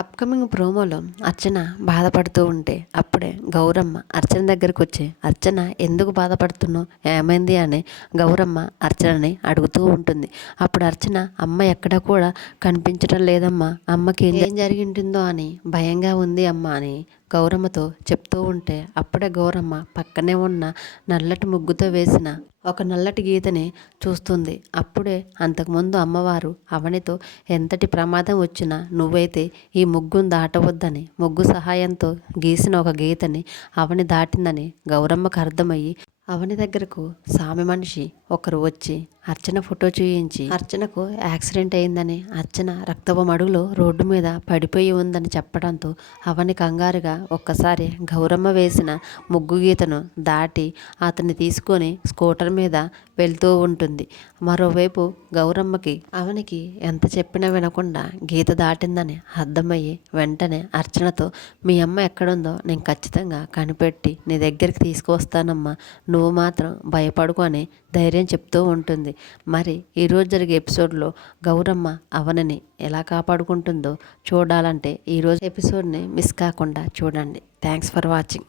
Upcoming ప్రోమోలో అర్చన బాధపడుతూ ఉంటే అప్పుడే గౌరమ్మ అర్చన దగ్గరికి వచ్చి, అర్చన ఎందుకు బాధపడుతున్నావు, ఏమైంది అని గౌరమ్మ అర్చనని అడుగుతూ ఉంటుంది. అప్పుడు అర్చన, అమ్మ ఎక్కడ కూడా కనిపించడం లేదమ్మా, అమ్మకి ఏం జరిగింటుందో అని భయంగా ఉంది అమ్మ అని గౌరమ్మతో చెప్తూ ఉంటే అప్పుడే గౌరమ్మ పక్కనే ఉన్న నల్లటి ముగ్గుతో వేసిన ఒక నల్లటి గీతని చూస్తుంది. అప్పుడే అంతకుముందు అమ్మవారు అవనితో ఎంతటి ప్రమాదం వచ్చినా నువ్వైతే ఈ ముగ్గును దాటవద్దని ముగ్గు సహాయంతో గీసిన ఒక గీతని అవని దాటిందని గౌరమ్మకు అర్థమయ్యి అవని దగ్గరకు సామి మనిషి ఒకరు వచ్చి అర్చన ఫోటో చూయించి అర్చనకు యాక్సిడెంట్ అయిందని, అర్చన రక్తపు మడుగులో రోడ్డు మీద పడిపోయి ఉందని చెప్పడంతో అవని కంగారుగా ఒక్కసారి గౌరమ్మ వేసిన ముగ్గు గీతను దాటి అతన్ని తీసుకొని స్కూటర్ మీద వెళ్తూ ఉంటుంది. మరోవైపు గౌరమ్మకి అవనికి ఎంత చెప్పినా వినకుండా గీత దాటిందని అర్థమయ్యి వెంటనే అర్చనతో, మీ అమ్మ ఎక్కడుందో నేను ఖచ్చితంగా కనిపెట్టి నీ దగ్గరికి తీసుకువస్తానమ్మా, నువ్వు మాత్రం భయపడుకు అని ధైర్యం చెప్తూ ఉంటుంది. మరి ఈరోజు జరిగే ఎపిసోడ్లో గౌరమ్మ అవనిని ఎలా కాపాడుకుంటుందో చూడాలంటే ఈరోజు ఎపిసోడ్ని మిస్ కాకుండా చూడండి. Thanks for watching.